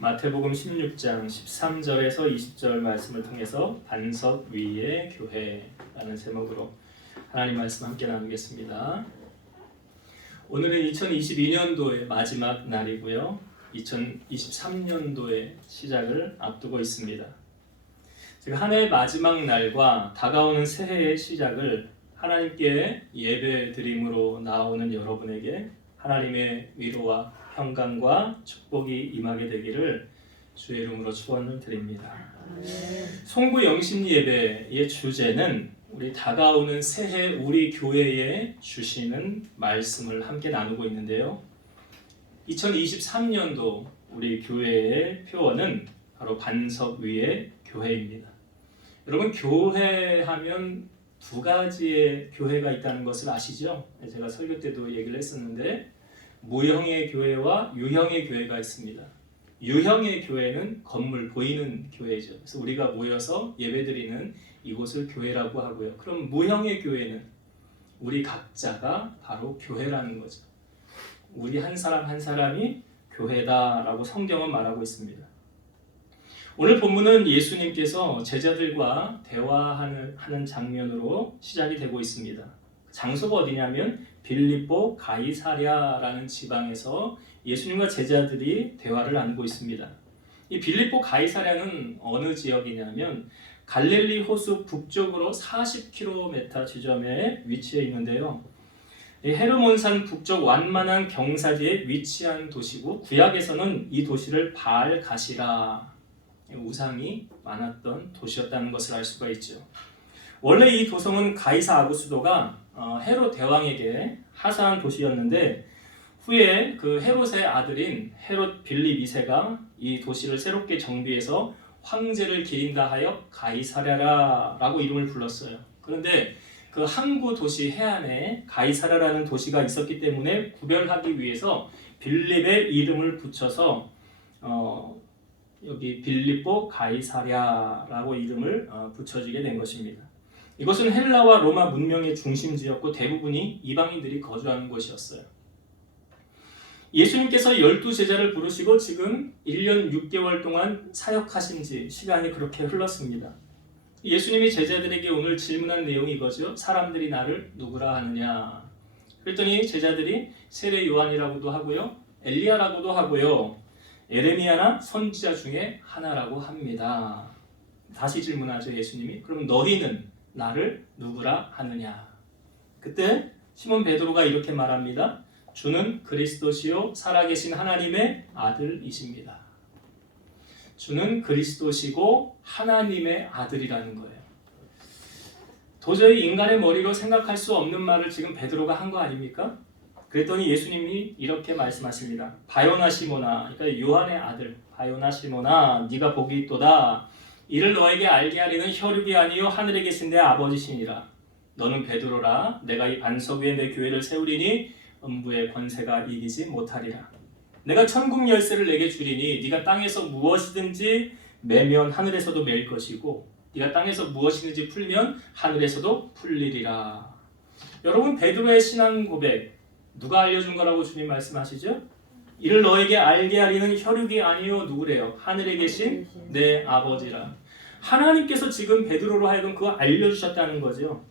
마태복음 16장 13절에서 20절 말씀을 통해서 반석 위의 교회라는 제목으로 하나님 말씀 함께 나누겠습니다. 오늘은 2022년도의 마지막 날이고요. 2023년도의 시작을 앞두고 있습니다. 제가 한 해의 마지막 날과 다가오는 새해의 시작을 하나님께 예배 드림으로 나오는 여러분에게 하나님의 위로와 평강과 축복이 임하게 되기를 주의 이름으로 축원을 드립니다. 송구 영신 예배의 주제는 우리 다가오는 새해 우리 교회에 주시는 말씀을 함께 나누고 있는데요. 2023년도 우리 교회의 표어는 바로 반석 위의 교회입니다. 여러분, 교회하면 두 가지의 교회가 있다는 것을 아시죠? 제가 설교 때도 얘기를 했었는데 무형의 교회와 유형의 교회가 있습니다. 유형의 교회는 건물 보이는 교회죠. 그래서 우리가 모여서 예배드리는 이곳을 교회라고 하고요. 그럼 무형의 교회는 우리 각자가 바로 교회라는 거죠. 우리 한 사람 한 사람이 교회다라고 성경은 말하고 있습니다. 오늘 본문은 예수님께서 제자들과 대화하는 장면으로 시작이 되고 있습니다. 장소가 어디냐면 빌립보 가이사랴라는 지방에서 예수님과 제자들이 대화를 나누고 있습니다. 이 빌립보 가이사랴는 어느 지역이냐면 갈릴리 호수 북쪽으로 40km 지점에 위치해 있는데요. 헤르몬산 북쪽 완만한 경사지에 위치한 도시고 구약에서는 이 도시를 바알가시라, 우상이 많았던 도시였다는 것을 알 수가 있죠. 원래 이 도성은 가이사 아구스도가 헤롯 대왕에게 하사한 도시였는데 후에 그 헤롯의 아들인 헤롯 빌립 2세가 이 도시를 새롭게 정비해서 황제를 기린다 하여 가이사랴라고 이름을 불렀어요. 그런데 그 항구 도시 해안에 가이사랴라는 도시가 있었기 때문에 구별하기 위해서 빌립의 이름을 붙여서 여기 빌립보 가이사랴라고 이름을 붙여지게 된 것입니다. 이것은 헬라와 로마 문명의 중심지였고 대부분이 이방인들이 거주하는 곳이었어요. 예수님께서 12제자를 부르시고 지금 1년 6개월 동안 사역하신 지 시간이 그렇게 흘렀습니다. 예수님이 제자들에게 오늘 질문한 내용이 이거죠. 사람들이 나를 누구라 하느냐. 그랬더니 제자들이 세례 요한이라고도 하고요, 엘리야라고도 하고요, 에레미야나 선지자 중에 하나라고 합니다. 다시 질문하죠, 예수님이. 그럼 너희는 나를 누구라 하느냐. 그때 시몬 베드로가 이렇게 말합니다. 주는 그리스도시요 살아계신 하나님의 아들이십니다. 주는 그리스도시고 하나님의 아들이라는 거예요. 도저히 인간의 머리로 생각할 수 없는 말을 지금 베드로가 한 거 아닙니까? 그랬더니 예수님이 이렇게 말씀하십니다. 바요나 시모나, 그러니까 요한의 아들 바요나 시모나, 네가 복이 있도다. 이를 너에게 알게 하리는 혈육이 아니요 하늘에 계신 내 아버지시니라. 너는 베드로라. 내가 이 반석 위에 내 교회를 세우리니 음부의 권세가 이기지 못하리라. 내가 천국 열쇠를 내게 주리니 네가 땅에서 무엇이든지 매면 하늘에서도 매일 것이고 네가 땅에서 무엇이든지 풀면 하늘에서도 풀리리라. 여러분, 베드로의 신앙 고백 누가 알려준 거라고 주님 말씀하시죠? 이를 너에게 알게 하리는 혈육이 아니요 누구래요? 하늘에 계신 내 아버지라. 하나님께서 지금 베드로로 하여금 그거 알려주셨다는 거죠.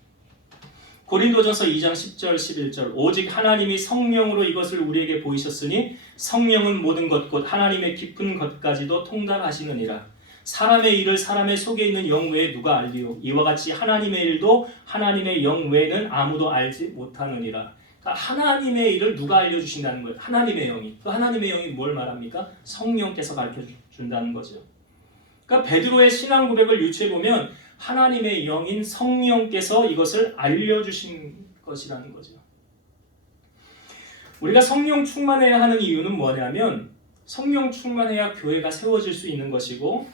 고린도전서 2장 10절 11절 오직 하나님이 성령으로 이것을 우리에게 보이셨으니 성령은 모든 것 곧 하나님의 깊은 것까지도 통달하시느니라. 사람의 일을 사람의 속에 있는 영 외에 누가 알리요? 이와 같이 하나님의 일도 하나님의 영 외에는 아무도 알지 못하느니라. 하나님의 일을 누가 알려주신다는 거예요? 하나님의 영이. 그 하나님의 영이 뭘 말합니까? 성령께서 가르쳐준다는 거죠. 그러니까 베드로의 신앙 고백을 유추해보면 하나님의 영인 성령께서 이것을 알려주신 것이라는 거죠. 우리가 성령 충만해야 하는 이유는 뭐냐면 성령 충만해야 교회가 세워질 수 있는 것이고,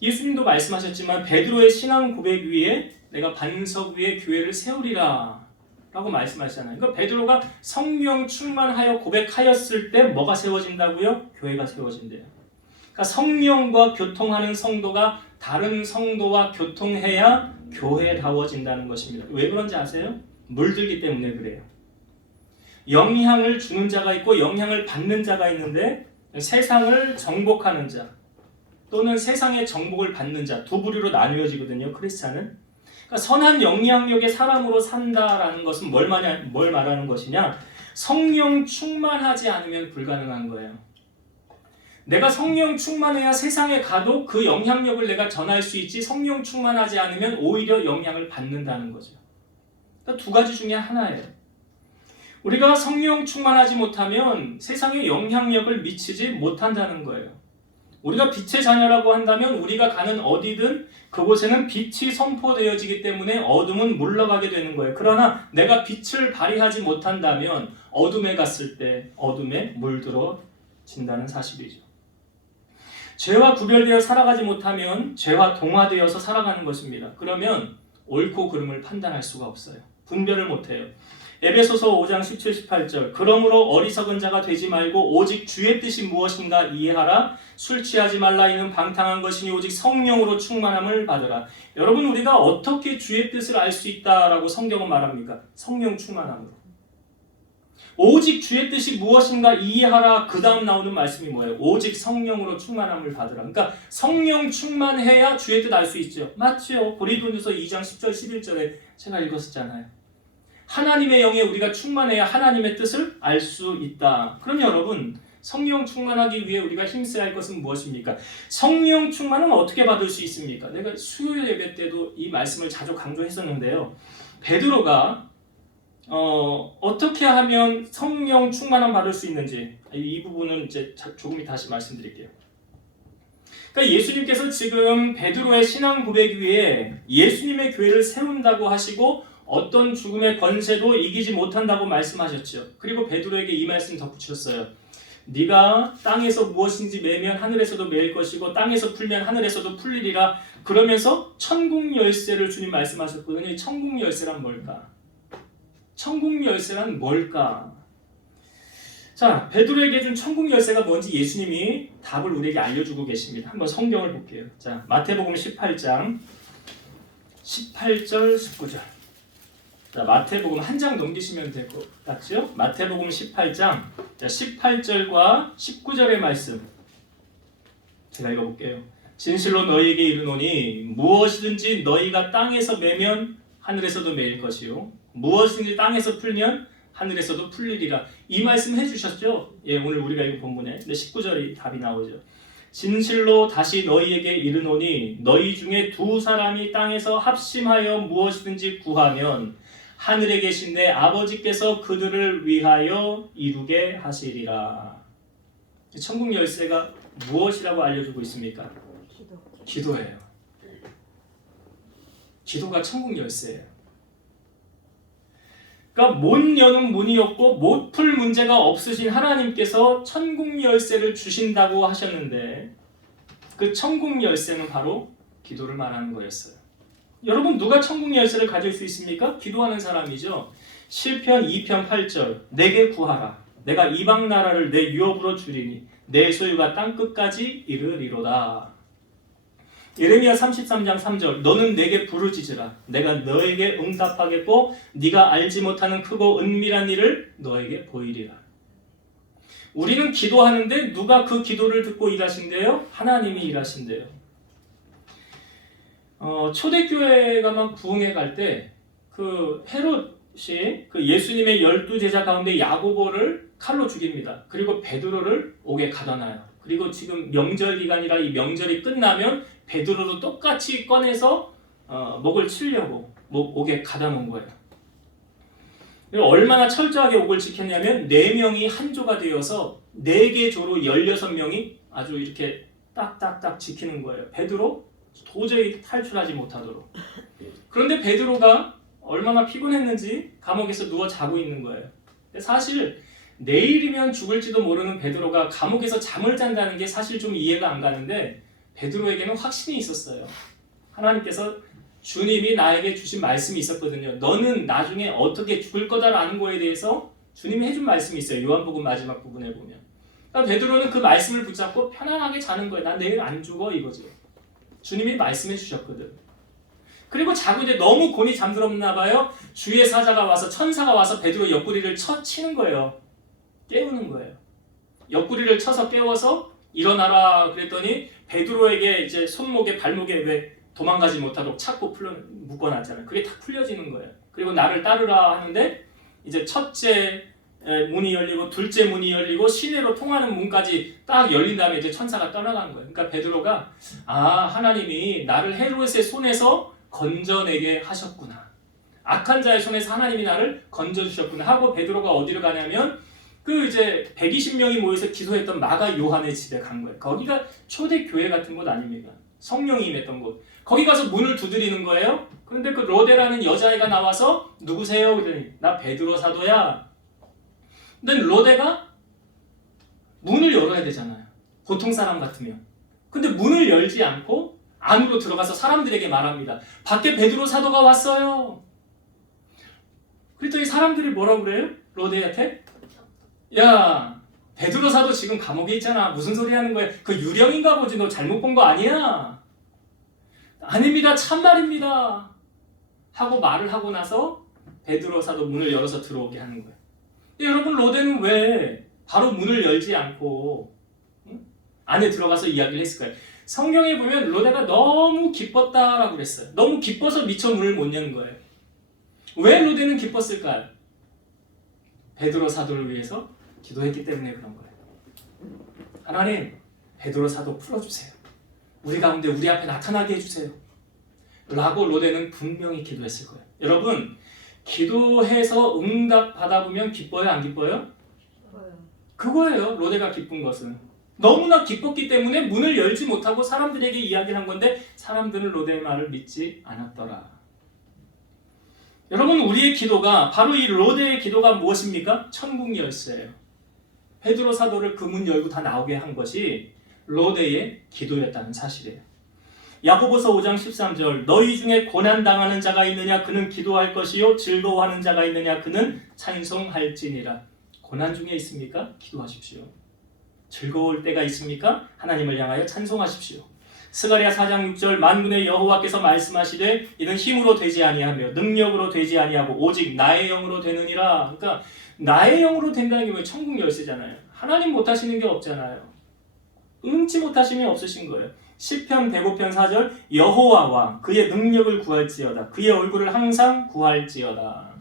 예수님도 말씀하셨지만 베드로의 신앙 고백 위에 내가 반석 위에 교회를 세우리라 라고 말씀하시잖아요. 그러니까 베드로가 성령 충만하여 고백하였을 때 뭐가 세워진다고요? 교회가 세워진대요. 그러니까 성령과 교통하는 성도가 다른 성도와 교통해야 교회다워진다는 것입니다. 왜 그런지 아세요? 물들기 때문에 그래요. 영향을 주는 자가 있고 영향을 받는 자가 있는데 세상을 정복하는 자 또는 세상의 정복을 받는 자 두 부류로 나뉘어지거든요. 크리스찬은. 그러니까 선한 영향력의 사람으로 산다라는 것은 뭘 말하는 것이냐? 성령 충만하지 않으면 불가능한 거예요. 내가 성령 충만해야 세상에 가도 그 영향력을 내가 전할 수 있지, 성령 충만하지 않으면 오히려 영향을 받는다는 거죠. 그러니까 두 가지 중에 하나예요. 우리가 성령 충만하지 못하면 세상에 영향력을 미치지 못한다는 거예요. 우리가 빛의 자녀라고 한다면 우리가 가는 어디든 그곳에는 빛이 선포되어지기 때문에 어둠은 물러가게 되는 거예요. 그러나 내가 빛을 발휘하지 못한다면 어둠에 갔을 때 어둠에 물들어진다는 사실이죠. 죄와 구별되어 살아가지 못하면 죄와 동화되어서 살아가는 것입니다. 그러면 옳고 그름을 판단할 수가 없어요. 분별을 못해요. 에베소서 5장 17, 18절 그러므로 어리석은 자가 되지 말고 오직 주의 뜻이 무엇인가 이해하라. 술 취하지 말라. 이는 방탕한 것이니 오직 성령으로 충만함을 받으라. 여러분, 우리가 어떻게 주의 뜻을 알 수 있다라고 성경은 말합니까? 성령 충만함으로. 오직 주의 뜻이 무엇인가 이해하라. 그 다음 나오는 말씀이 뭐예요? 오직 성령으로 충만함을 받으라. 그러니까 성령 충만해야 주의 뜻 알 수 있죠. 맞죠? 고린도전서 2장 10절 11절에 제가 읽었었잖아요. 하나님의 영에 우리가 충만해야 하나님의 뜻을 알 수 있다. 그럼 여러분, 성령 충만하기 위해 우리가 힘써야 할 것은 무엇입니까? 성령 충만은 어떻게 받을 수 있습니까? 내가 수요일 예배 때도 이 말씀을 자주 강조했었는데요. 베드로가 어떻게 하면 성령 충만함 받을 수 있는지 이 부분은 이제 조금 다시 말씀드릴게요. 그러니까 예수님께서 지금 베드로의 신앙 고백 위에 예수님의 교회를 세운다고 하시고 어떤 죽음의 권세도 이기지 못한다고 말씀하셨죠. 그리고 베드로에게 이 말씀 덧붙였어요. 네가 땅에서 무엇인지 매면 하늘에서도 매일 것이고 땅에서 풀면 하늘에서도 풀리리라. 그러면서 천국 열쇠를 주님 말씀하셨거든요. 이 천국 열쇠란 뭘까? 천국 열쇠란 뭘까? 자, 베드로에게 준 천국 열쇠가 뭔지 예수님이 답을 우리에게 알려주고 계십니다. 한번 성경을 볼게요. 자, 마태복음 18장 18절 19절. 자, 마태복음 한 장 넘기시면 될 것 같죠? 마태복음 18장 18절과 19절의 말씀 제가 읽어볼게요. 진실로 너희에게 이르노니 무엇이든지 너희가 땅에서 매면 하늘에서도 매일 것이요 무엇이든지 땅에서 풀면 하늘에서도 풀리리라. 이 말씀 해주셨죠? 예, 오늘 우리가 읽은 본문에. 근데 19절이 답이 나오죠. 진실로 다시 너희에게 이르노니 너희 중에 두 사람이 땅에서 합심하여 무엇이든지 구하면 하늘에 계신 내 아버지께서 그들을 위하여 이루게 하시리라. 천국 열쇠가 무엇이라고 알려주고 있습니까? 기도예요. 기도가 천국 열쇠예요. 그러니까 못 여는 문이 없고 못 풀 문제가 없으신 하나님께서 천국 열쇠를 주신다고 하셨는데 그 천국 열쇠는 바로 기도를 말하는 거였어요. 여러분, 누가 천국 열쇠를 가질 수 있습니까? 기도하는 사람이죠. 시편 2편 8절 내게 구하라. 내가 이방 나라를 내 유업으로 주리니 내 소유가 땅끝까지 이르리로다. 예레미야 33장 3절 너는 내게 부르짖으라. 내가 너에게 응답하겠고 네가 알지 못하는 크고 은밀한 일을 너에게 보이리라. 우리는 기도하는데 누가 그 기도를 듣고 일하신대요? 하나님이 일하신대요. 초대교회가 막 부흥해 갈 때 그 헤롯이 그 예수님의 12제자 가운데 야고보를 칼로 죽입니다. 그리고 베드로를 옥에 가둬놔요. 그리고 지금 명절 기간이라 이 명절이 끝나면 베드로도 똑같이 꺼내서 목을 치려고 옥에 가다 놓은 거예요. 얼마나 철저하게 옥을 지켰냐면 4명이 한 조가 되어서 4개 조로 16명이 아주 이렇게 딱딱딱 지키는 거예요. 베드로 도저히 탈출하지 못하도록. 그런데 베드로가 얼마나 피곤했는지 감옥에서 누워 자고 있는 거예요. 사실 내일이면 죽을지도 모르는 베드로가 감옥에서 잠을 잔다는 게 사실 좀 이해가 안 가는데 베드로에게는 확신이 있었어요. 하나님께서 주님이 나에게 주신 말씀이 있었거든요. 너는 나중에 어떻게 죽을 거다라는 거에 대해서 주님이 해준 말씀이 있어요. 요한복음 마지막 부분에 보면. 그러니까 베드로는 그 말씀을 붙잡고 편안하게 자는 거예요. 난 내일 안 죽어 이거죠. 주님이 말씀해 주셨거든. 그리고 자고 이제 너무 곤히 잠들었나 봐요. 주의 사자가 와서 천사가 와서 베드로 옆구리를 치는 거예요. 깨우는 거예요. 옆구리를 쳐서 깨워서 일어나라 그랬더니 베드로에게 이제 손목에 발목에 왜 도망가지 못하도록 찾고 묶어놨잖아요. 그게 다 풀려지는 거예요. 그리고 나를 따르라 하는데 이제 첫째 문이 열리고 둘째 문이 열리고 시내로 통하는 문까지 딱 열린 다음에 이제 천사가 떠나간 거예요. 그러니까 베드로가 하나님이 나를 헤롯의 손에서 건져내게 하셨구나. 악한 자의 손에서 하나님이 나를 건져주셨구나 하고 베드로가 어디로 가냐면 그 이제 120명이 모여서 기도했던 마가 요한의 집에 간 거예요. 거기가 초대 교회 같은 곳 아닙니까? 성령이 임했던 곳. 거기 가서 문을 두드리는 거예요. 그런데 그 로데라는 여자애가 나와서 누구세요? 그러더니 나 베드로 사도야. 근데 로데가 문을 열어야 되잖아요. 보통 사람 같으면. 근데 문을 열지 않고 안으로 들어가서 사람들에게 말합니다. 밖에 베드로 사도가 왔어요. 그랬더니 사람들이 뭐라고 그래요? 로데한테? 야, 베드로 사도 지금 감옥에 있잖아. 무슨 소리 하는 거야? 그 유령인가 보지. 너 잘못 본 거 아니야? 아닙니다. 참말입니다. 하고 말을 하고 나서 베드로 사도 문을 열어서 들어오게 하는 거예요. 여러분, 로데는 왜 바로 문을 열지 않고 안에 들어가서 이야기를 했을까요? 성경에 보면 로데가 너무 기뻤다라고 그랬어요. 너무 기뻐서 미처 문을 못 여는 거예요. 왜 로데는 기뻤을까요? 베드로 사도를 위해서 기도했기 때문에 그런 거예요. 하나님, 베드로 사도 풀어주세요. 우리 가운데 우리 앞에 나타나게 해주세요. 라고 로데는 분명히 기도했을 거예요. 여러분, 기도해서 응답 받아보면 기뻐요? 안 기뻐요? 그거예요. 로데가 기쁜 것은. 너무나 기뻤기 때문에 문을 열지 못하고 사람들에게 이야기를 한 건데 사람들은 로데의 말을 믿지 않았더라. 여러분, 우리의 기도가 바로 이 로데의 기도가 무엇입니까? 천국 열쇠예요. 베드로 사도를 그 문 열고 다 나오게 한 것이 로데의 기도였다는 사실이에요. 야고보서 5장 13절 너희 중에 고난당하는 자가 있느냐 그는 기도할 것이요 즐거워하는 자가 있느냐 그는 찬송할지니라. 고난 중에 있습니까? 기도하십시오. 즐거울 때가 있습니까? 하나님을 향하여 찬송하십시오. 스가랴 4장 6절 만군의 여호와께서 말씀하시되 이는 힘으로 되지 아니하며 능력으로 되지 아니하고 오직 나의 영으로 되느니라. 그러니까 나의 영으로 된다는 게 왜 천국 열쇠잖아요. 하나님 못하시는 게 없잖아요. 응치 못하심이 없으신 거예요. 시편 105편 4절 여호와와 그의 능력을 구할지어다. 그의 얼굴을 항상 구할지어다.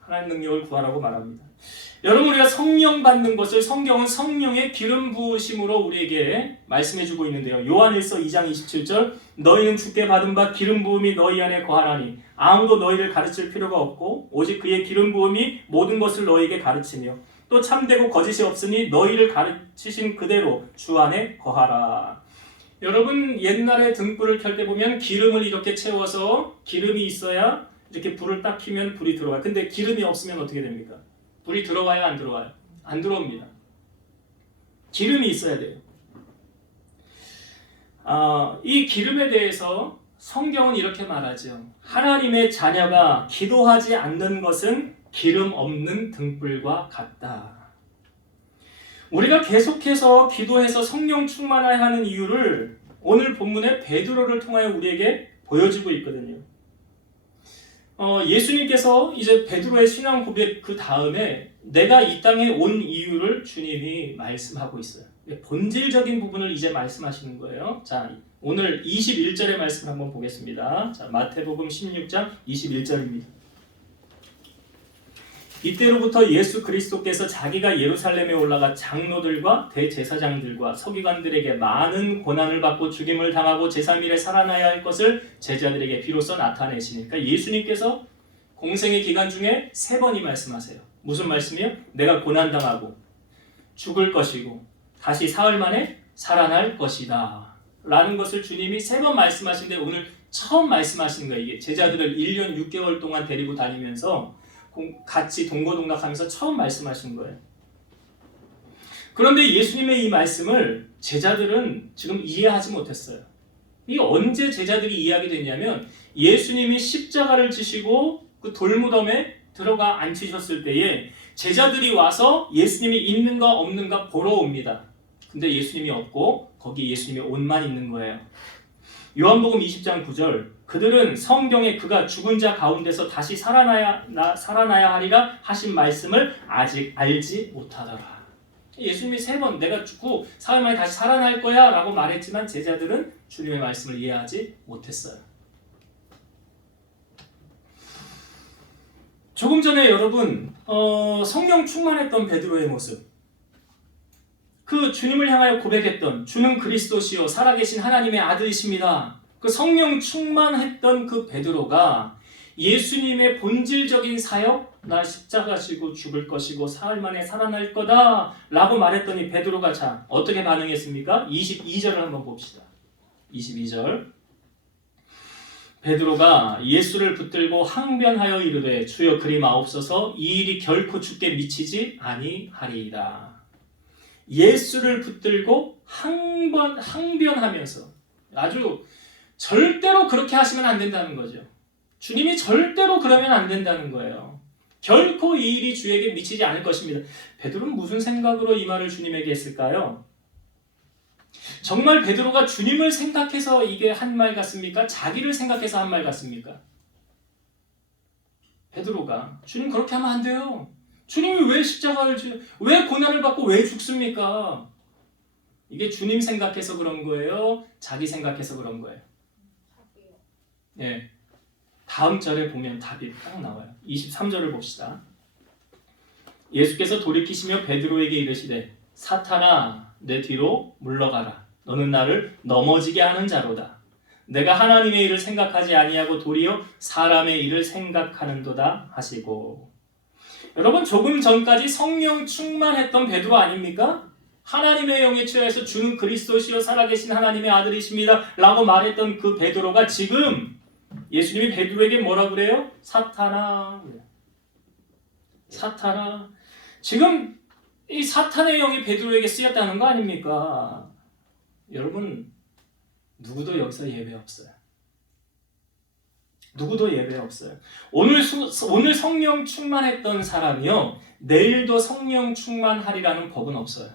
하나님 능력을 구하라고 말합니다. 여러분, 우리가 성령 받는 것을 성경은 성령의 기름 부으심으로 우리에게 말씀해주고 있는데요. 요한일서 2장 27절 너희는 주께 받은 바 기름 부음이 너희 안에 거하나니 아무도 너희를 가르칠 필요가 없고 오직 그의 기름 부음이 모든 것을 너희에게 가르치며 또 참되고 거짓이 없으니 너희를 가르치신 그대로 주 안에 거하라. 여러분, 옛날에 등불을 켤 때 보면 기름을 이렇게 채워서 기름이 있어야 이렇게 불을 딱 켜면 불이 들어와요. 근데 기름이 없으면 어떻게 됩니까? 불이 들어와요? 안 들어와요? 안 들어옵니다. 기름이 있어야 돼요. 이 기름에 대해서 성경은 이렇게 말하죠. 하나님의 자녀가 기도하지 않는 것은 기름 없는 등불과 같다. 우리가 계속해서 기도해서 성령 충만해야 하는 이유를 오늘 본문의 베드로를 통하여 우리에게 보여주고 있거든요. 예수님께서 이제 베드로의 신앙 고백 그 다음에 내가 이 땅에 온 이유를 주님이 말씀하고 있어요. 본질적인 부분을 이제 말씀하시는 거예요. 자, 오늘 21절의 말씀을 한번 보겠습니다. 자, 마태복음 16장 21절입니다. 이때로부터 예수 그리스도께서 자기가 예루살렘에 올라가 장로들과 대제사장들과 서기관들에게 많은 고난을 받고 죽임을 당하고 제3일에 살아나야 할 것을 제자들에게 비로소 나타내시니까 예수님께서 공생의 기간 중에 3번이 말씀하세요. 무슨 말씀이요? 내가 고난당하고 죽을 것이고 다시 사흘 만에 살아날 것이다 라는 것을 주님이 3번 말씀하시는데 오늘 처음 말씀하시는 거예요. 이게 제자들을 1년 6개월 동안 데리고 다니면서 같이 동고동락하면서 처음 말씀하신 거예요. 그런데 예수님의 이 말씀을 제자들은 지금 이해하지 못했어요. 이게 언제 제자들이 이해하게 됐냐면 예수님이 십자가를 지시고 그 돌무덤에 들어가 앉히셨을 때에 제자들이 와서 예수님이 있는가 없는가 보러 옵니다. 근데 예수님이 없고 거기 예수님의 옷만 있는 거예요. 요한복음 20장 9절 그들은 성경에 그가 죽은 자 가운데서 다시 살아나야 하리라 하신 말씀을 아직 알지 못하더라. 예수님이 3번 내가 죽고 사흘 만에 다시 살아날 거야 라고 말했지만 제자들은 주님의 말씀을 이해하지 못했어요. 조금 전에 여러분 성령 충만했던 베드로의 모습, 그 주님을 향하여 고백했던 주는 그리스도시요 살아계신 하나님의 아들이십니다. 그 성령 충만했던 그 베드로가 예수님의 본질적인 사역, 나 십자가 지고 죽을 것이고 사흘 만에 살아날 거다 라고 말했더니 베드로가 자 어떻게 반응했습니까? 22절을 한번 봅시다. 22절 베드로가 예수를 붙들고 항변하여 이르되 주여 그리 마옵소서 이 일이 결코 주께 미치지 아니하리이다. 예수를 붙들고 항변하면서 아주 절대로 그렇게 하시면 안 된다는 거죠. 주님이 절대로 그러면 안 된다는 거예요. 결코 이 일이 주에게 미치지 않을 것입니다. 베드로는 무슨 생각으로 이 말을 주님에게 했을까요? 정말 베드로가 주님을 생각해서 이게 한 말 같습니까? 자기를 생각해서 한 말 같습니까? 베드로가 주님 그렇게 하면 안 돼요. 주님이 왜 십자가를 왜 고난을 받고 왜 죽습니까? 이게 주님 생각해서 그런 거예요? 자기 생각해서 그런 거예요? 네. 다음 절에 보면 답이 딱 나와요. 23절을 봅시다. 예수께서 돌이키시며 베드로에게 이르시되 사탄아 내 뒤로 물러가라. 너는 나를 넘어지게 하는 자로다. 내가 하나님의 일을 생각하지 아니하고 도리어 사람의 일을 생각하는도다 하시고. 여러분 조금 전까지 성령 충만했던 베드로 아닙니까? 하나님의 영에 취하여서 주는 그리스도시요 살아계신 하나님의 아들이십니다 라고 말했던 그 베드로가 지금 예수님이 베드로에게 뭐라 그래요? 사탄아. 사탄아. 지금 이 사탄의 영이 베드로에게 쓰였다는 거 아닙니까? 여러분 누구도 여기서 예외 없어요. 누구도 예외 없어요. 오늘 성령 충만했던 사람이요 내일도 성령 충만하리라는 법은 없어요.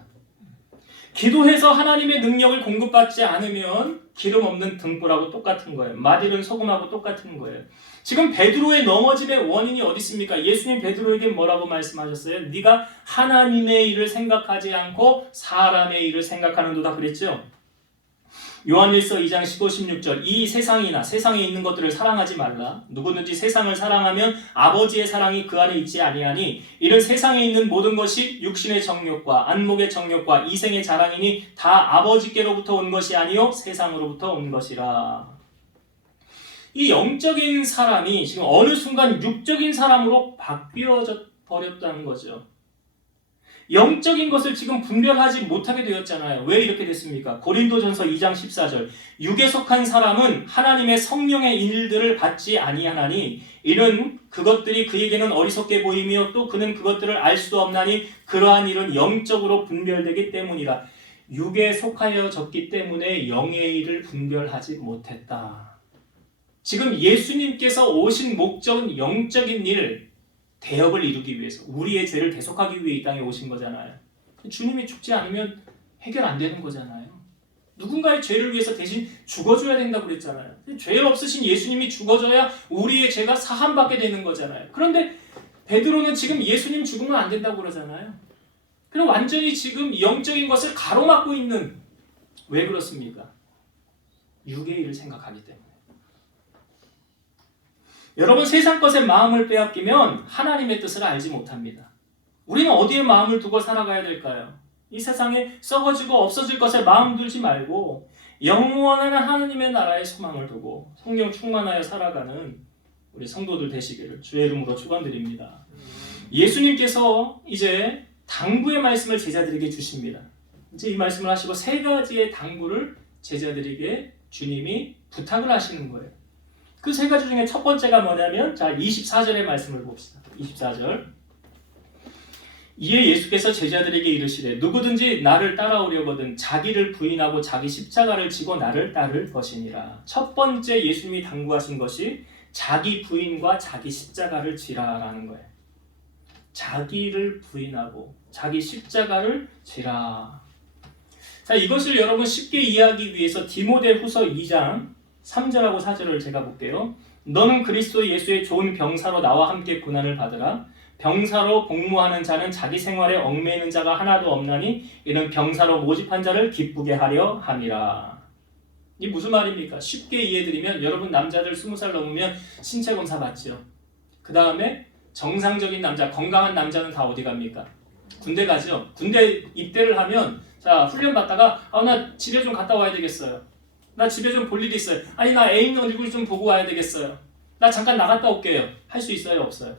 기도해서 하나님의 능력을 공급받지 않으면 기름 없는 등불하고 똑같은 거예요. 맛있는 소금하고 똑같은 거예요. 지금 베드로의 넘어짐의 원인이 어디 있습니까? 예수님 베드로에게 뭐라고 말씀하셨어요? 네가 하나님의 일을 생각하지 않고 사람의 일을 생각하는도다 그랬죠? 요한일서 2장 15, 16절 이 세상이나 세상에 있는 것들을 사랑하지 말라. 누구든지 세상을 사랑하면 아버지의 사랑이 그 안에 있지 아니하니 이는 세상에 있는 모든 것이 육신의 정욕과 안목의 정욕과 이생의 자랑이니 다 아버지께로부터 온 것이 아니요 세상으로부터 온 것이라. 이 영적인 사람이 지금 어느 순간 육적인 사람으로 바뀌어져 버렸다는 거죠. 영적인 것을 지금 분별하지 못하게 되었잖아요. 왜 이렇게 됐습니까? 고린도전서 2장 14절 육에 속한 사람은 하나님의 성령의 일들을 받지 아니하나니 이는 그것들이 그에게는 어리석게 보이며 또 그는 그것들을 알 수도 없나니 그러한 일은 영적으로 분별되기 때문이라. 육에 속하여졌기 때문에 영의 일을 분별하지 못했다. 지금 예수님께서 오신 목적은 영적인 일, 대역을 이루기 위해서 우리의 죄를 대속하기 위해 이 땅에 오신 거잖아요. 주님이 죽지 않으면 해결 안 되는 거잖아요. 누군가의 죄를 위해서 대신 죽어줘야 된다고 그랬잖아요. 죄 없으신 예수님이 죽어줘야 우리의 죄가 사함받게 되는 거잖아요. 그런데 베드로는 지금 예수님 죽으면 안 된다고 그러잖아요. 그럼 완전히 지금 영적인 것을 가로막고 있는, 왜 그렇습니까? 육의 일을 생각하기 때문에. 여러분 세상 것에 마음을 빼앗기면 하나님의 뜻을 알지 못합니다. 우리는 어디에 마음을 두고 살아가야 될까요? 이 세상에 썩어지고 없어질 것에 마음 두지 말고 영원한 하나님의 나라에 소망을 두고 성령 충만하여 살아가는 우리 성도들 되시기를 주의 이름으로 축원드립니다. 예수님께서 이제 당부의 말씀을 제자들에게 주십니다. 이제 이 말씀을 하시고 세 가지의 당부를 제자들에게 주님이 부탁을 하시는 거예요. 그 세 가지 중에 첫 번째가 뭐냐면 자 24절의 말씀을 봅시다. 24절 이에 예수께서 제자들에게 이르시되 누구든지 나를 따라오려거든 자기를 부인하고 자기 십자가를 지고 나를 따를 것이니라. 첫 번째 예수님이 당부하신 것이 자기 부인과 자기 십자가를 지라라는 거예요. 자기를 부인하고 자기 십자가를 지라. 자 이것을 여러분 쉽게 이해하기 위해서 디모데후서 2장 3절하고 4절을 제가 볼게요. 너는 그리스도 예수의 좋은 병사로 나와 함께 고난을 받으라. 병사로 복무하는 자는 자기 생활에 얽매이는 자가 하나도 없나니 이는 병사로 모집한 자를 기쁘게 하려 함이라. 이 무슨 말입니까? 쉽게 이해드리면 여러분 남자들 20살 넘으면 신체 검사 받죠. 그 다음에 정상적인 남자, 건강한 남자는 다 어디 갑니까? 군대 가죠. 군대 입대를 하면 자 훈련 받다가 나 집에 좀 갔다 와야 되겠어요. 나 집에 좀 볼 일이 있어요. 아니 나 애인 얼굴 좀 보고 와야 되겠어요. 나 잠깐 나갔다 올게요. 할 수 있어요? 없어요?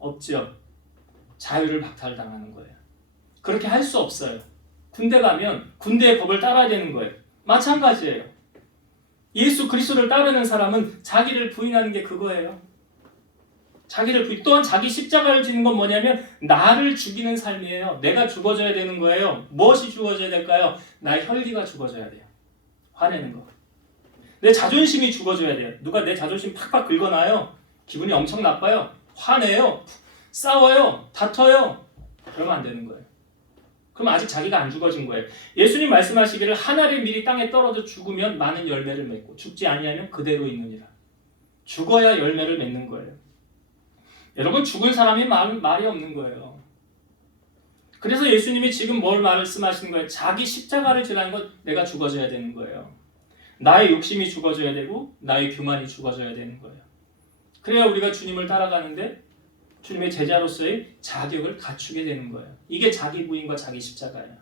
없죠. 자유를 박탈당하는 거예요. 그렇게 할 수 없어요. 군대 가면 군대의 법을 따라야 되는 거예요. 마찬가지예요. 예수 그리스도를 따르는 사람은 자기를 부인하는 게 그거예요. 자기를 부인, 또한 자기 십자가를 지는 건 뭐냐면 나를 죽이는 삶이에요. 내가 죽어져야 되는 거예요. 무엇이 죽어져야 될까요? 나의 혈기가 죽어져야 돼요. 화내는 거. 내 자존심이 죽어져야 돼요. 누가 내 자존심 팍팍 긁어놔요. 기분이 엄청 나빠요. 화내요. 싸워요. 다퉈요. 그러면 안 되는 거예요. 그럼 아직 자기가 안 죽어진 거예요. 예수님 말씀하시기를 한 알이 미리 땅에 떨어져 죽으면 많은 열매를 맺고 죽지 아니하면 그대로 있느니라. 죽어야 열매를 맺는 거예요. 여러분 죽은 사람이 말이 없는 거예요. 그래서 예수님이 지금 뭘 말씀하시는 거예요? 자기 십자가를 지라는 건 내가 죽어져야 되는 거예요. 나의 욕심이 죽어져야 되고 나의 교만이 죽어져야 되는 거예요. 그래야 우리가 주님을 따라가는데 주님의 제자로서의 자격을 갖추게 되는 거예요. 이게 자기 부인과 자기 십자가예요.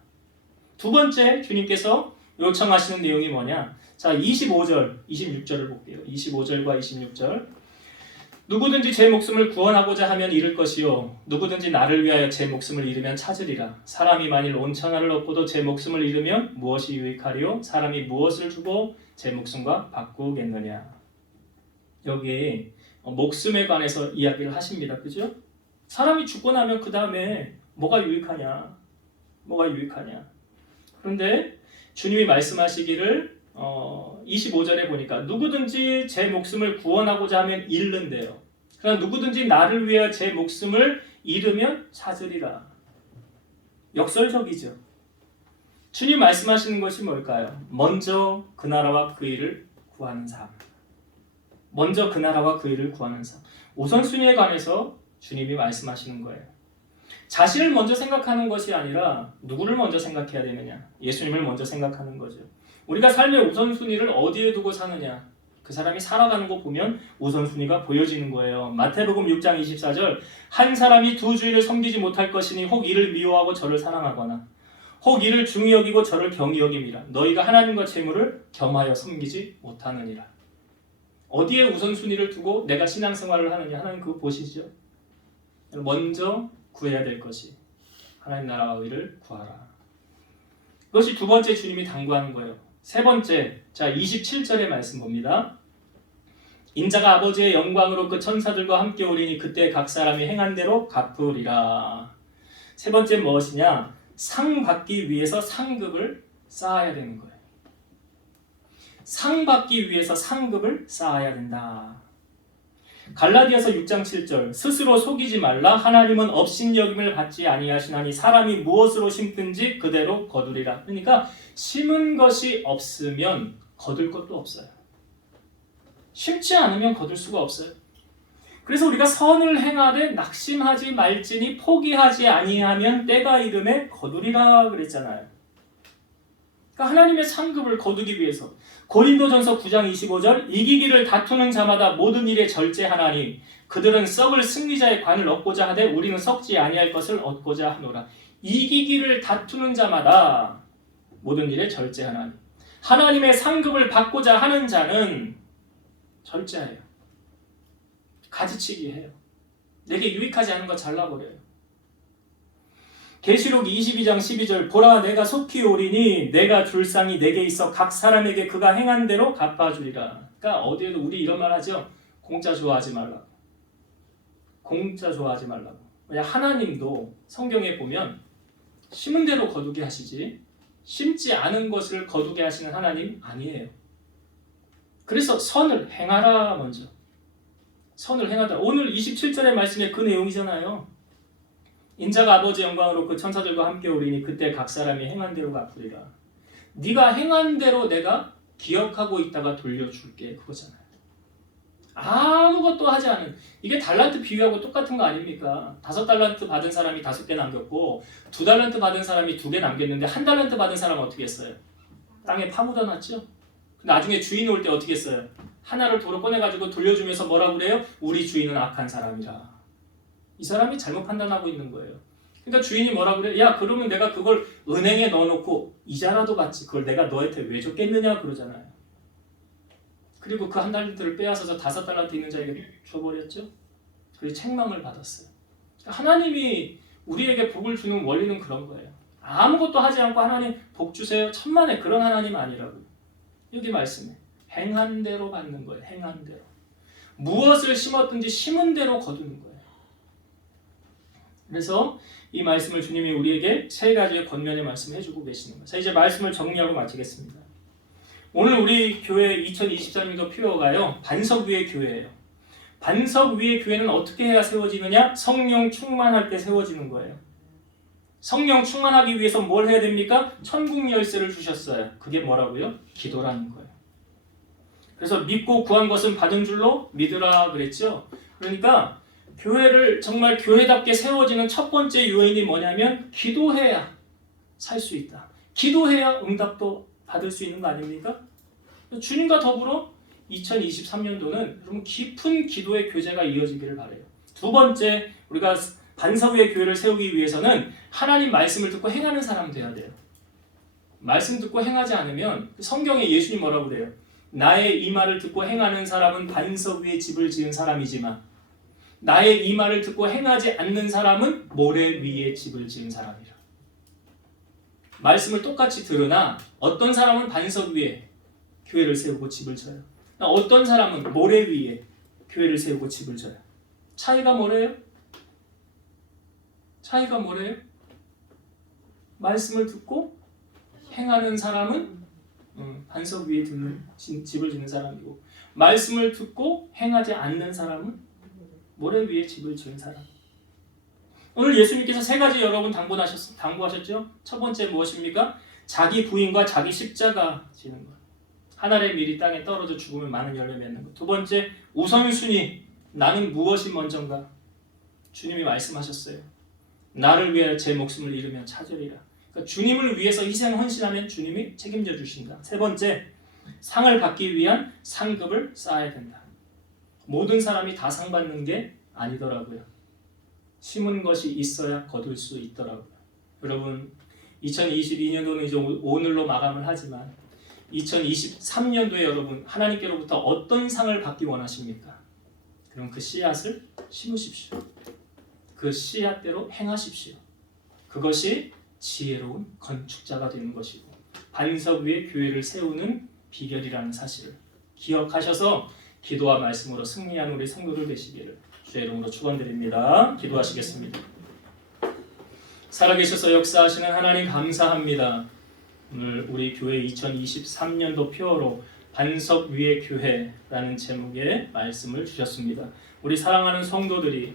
두 번째 주님께서 요청하시는 내용이 뭐냐? 자 25절, 26절을 볼게요. 25절과 26절. 누구든지 제 목숨을 구원하고자 하면 잃을 것이요 누구든지 나를 위하여 제 목숨을 잃으면 찾으리라. 사람이 만일 온 천하를 얻고도 제 목숨을 잃으면 무엇이 유익하리요? 사람이 무엇을 주고 제 목숨과 바꾸겠느냐. 여기 목숨에 관해서 이야기를 하십니다. 그죠? 사람이 죽고 나면 그 다음에 뭐가 유익하냐? 뭐가 유익하냐? 그런데 주님이 말씀하시기를 25절에 보니까 누구든지 제 목숨을 구원하고자 하면 잃는데요. 그러나 누구든지 나를 위해 제 목숨을 잃으면 찾으리라. 역설적이죠. 주님 말씀하시는 것이 뭘까요? 먼저 그 나라와 그 일을 구하는 삶. 먼저 그 나라와 그 일을 구하는 삶. 우선순위에 관해서 주님이 말씀하시는 거예요. 자신을 먼저 생각하는 것이 아니라 누구를 먼저 생각해야 되느냐? 예수님을 먼저 생각하는 거죠. 우리가 삶의 우선순위를 어디에 두고 사느냐? 그 사람이 살아가는 거 보면 우선순위가 보여지는 거예요. 마태복음 6장 24절 한 사람이 두 주인을 섬기지 못할 것이니 혹 이를 미워하고 저를 사랑하거나 혹 이를 중히 여기고 저를 경히 여김이라. 너희가 하나님과 재물을 겸하여 섬기지 못하느니라. 어디에 우선순위를 두고 내가 신앙생활을 하느냐? 하나님 그거 보시죠. 먼저 구해야 될 것이 하나님 나라와 의를 구하라. 그것이 두 번째 주님이 당부하는 거예요. 세 번째, 자 27절의 말씀 봅니다. 인자가 아버지의 영광으로 그 천사들과 함께 오리니 그때 각 사람이 행한 대로 갚으리라. 세 번째 무엇이냐? 상 받기 위해서 상급을 쌓아야 되는 거예요. 상 받기 위해서 상급을 쌓아야 된다. 갈라디아서 6장 7절 스스로 속이지 말라. 하나님은 업신여김을 받지 아니하시나니 사람이 무엇으로 심든지 그대로 거두리라. 그러니까 심은 것이 없으면 거둘 것도 없어요. 심지 않으면 거둘 수가 없어요. 그래서 우리가 선을 행하되 낙심하지 말지니 포기하지 아니하면 때가 이름에 거두리라 그랬잖아요. 그러니까 하나님의 상급을 거두기 위해서 고린도전서 9장 25절 이기기를 다투는 자마다 모든 일에 절제하나니 그들은 썩을 승리자의 관을 얻고자 하되 우리는 썩지 아니할 것을 얻고자 하노라. 이기기를 다투는 자마다 모든 일에 절제하나니 하나님의 상급을 받고자 하는 자는 절제해요. 가지치기 해요. 내게 유익하지 않은 거 잘라버려요. 계시록 22장 12절 보라 내가 속히 오리니 내가 줄 상이 내게 있어 각 사람에게 그가 행한 대로 갚아주리라. 그러니까 어디에도 우리 이런 말 하죠. 공짜 좋아하지 말라고. 공짜 좋아하지 말라고. 왜냐 하나님도 성경에 보면 심은 대로 거두게 하시지 심지 않은 것을 거두게 하시는 하나님 아니에요. 그래서 선을 행하라 먼저. 선을 행하다. 오늘 27절의 말씀에 그 내용이잖아요. 인자가 아버지의 영광으로 그 천사들과 함께 오리니 그때 각 사람이 행한 대로 갚으리라. 네가 행한 대로 내가 기억하고 있다가 돌려줄게. 그거잖아요. 아무것도 하지 않은, 이게 달란트 비유하고 똑같은 거 아닙니까? 5달란트 받은 사람이 5개 남겼고 2달란트 받은 사람이 2개 남겼는데 1달란트 받은 사람은 어떻게 했어요? 땅에 파묻어 놨죠? 나중에 주인 올 때 어떻게 했어요? 하나를 도로 꺼내가지고 돌려주면서 뭐라고 그래요? 우리 주인은 악한 사람이라. 이 사람이 잘못 판단하고 있는 거예요. 그러니까 주인이 뭐라고 그래요? 야, 그러면 내가 그걸 은행에 넣어놓고 이자라도 받지 그걸 내가 너한테 왜 줬겠느냐 그러잖아요. 그리고 그 1달란트를 빼앗아서 5달란트 있는 자에게 줘버렸죠. 그리고 책망을 받았어요. 하나님이 우리에게 복을 주는 원리는 그런 거예요. 아무것도 하지 않고 하나님 복 주세요 천만에, 그런 하나님 아니라고요. 여기 말씀에 행한 대로 받는 거예요. 행한 대로. 무엇을 심었든지 심은 대로 거두는 거예요. 그래서 이 말씀을 주님이 우리에게 3가지의 권면의 말씀을 해주고 계시는 거예요. 자, 이제 말씀을 정리하고 마치겠습니다. 오늘 우리 교회 2023년도 표어가요, 반석 위의 교회예요. 반석 위의 교회는 어떻게 해야 세워지느냐? 성령 충만할 때 세워지는 거예요. 성령 충만하기 위해서 뭘 해야 됩니까? 천국 열쇠를 주셨어요. 그게 뭐라고요? 기도라는 거예요. 그래서 믿고 구한 것은 받은 줄로 믿으라 그랬죠. 그러니까 교회를 정말 교회답게 세워지는 첫 번째 요인이 뭐냐면 기도해야 살 수 있다. 기도해야 응답도 받을 수 있는 거 아닙니까? 주님과 더불어 2023년도는 여러분 깊은 기도의 교제가 이어지기를 바라요. 2번째, 우리가 반석 위의 교회를 세우기 위해서는 하나님 말씀을 듣고 행하는 사람 돼야 돼요. 말씀 듣고 행하지 않으면 성경에 예수님 뭐라고 그래요? 나의 이 말을 듣고 행하는 사람은 반석 위에 집을 지은 사람이지만 나의 이 말을 듣고 행하지 않는 사람은 모래 위에 집을 지은 사람이라. 말씀을 똑같이 들으나 어떤 사람은 반석 위에 교회를 세우고 집을 져요. 어떤 사람은 모래 위에 교회를 세우고 집을 져요. 차이가 뭐래요? 차이가 뭐래요? 말씀을 듣고 행하는 사람은 반석 위에 집을 짓는 사람이고, 말씀을 듣고 행하지 않는 사람은 모래 위에 집을 지은 사람. 오늘 예수님께서 3가지 여러분 당부하셨죠? 첫 번째 무엇입니까? 자기 부인과 자기 십자가 지는 것. 하늘의 밀이 땅에 떨어져 죽으면 많은 열매 맺는 것. 2번째, 우선순위. 나는 무엇이 먼저인가? 주님이 말씀하셨어요. 나를 위해 제 목숨을 잃으면 찾으리라. 그러니까 주님을 위해서 희생 헌신하면 주님이 책임져 주신다. 3번째, 상을 받기 위한 상급을 쌓아야 된다. 모든 사람이 다 상 받는 게 아니더라고요. 심은 것이 있어야 거둘 수 있더라고요. 여러분, 2022년도는 이제 오늘로 마감을 하지만 2023년도에 여러분 하나님께로부터 어떤 상을 받기 원하십니까? 그럼 그 씨앗을 심으십시오. 그 씨앗대로 행하십시오. 그것이 지혜로운 건축자가 되는 것이고 반석 위에 교회를 세우는 비결이라는 사실을 기억하셔서 기도와 말씀으로 승리하는 우리 성도들 되시기를 주의 이름으로 축원드립니다. 기도하시겠습니다. 살아계셔서 역사하시는 하나님 감사합니다. 오늘 우리 교회 2023년도 표어로 반석 위의 교회라는 제목의 말씀을 주셨습니다. 우리 사랑하는 성도들이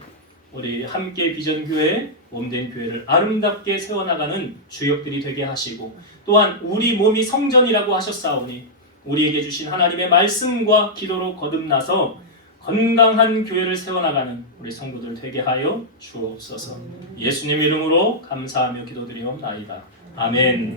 우리 함께 비전교회, 몸된 교회를 아름답게 세워나가는 주역들이 되게 하시고, 또한 우리 몸이 성전이라고 하셨사오니 우리에게 주신 하나님의 말씀과 기도로 거듭나서 건강한 교회를 세워나가는 우리 성도들 되게 하여 주옵소서. 예수님 이름으로 감사하며 기도드리옵나이다. 아멘.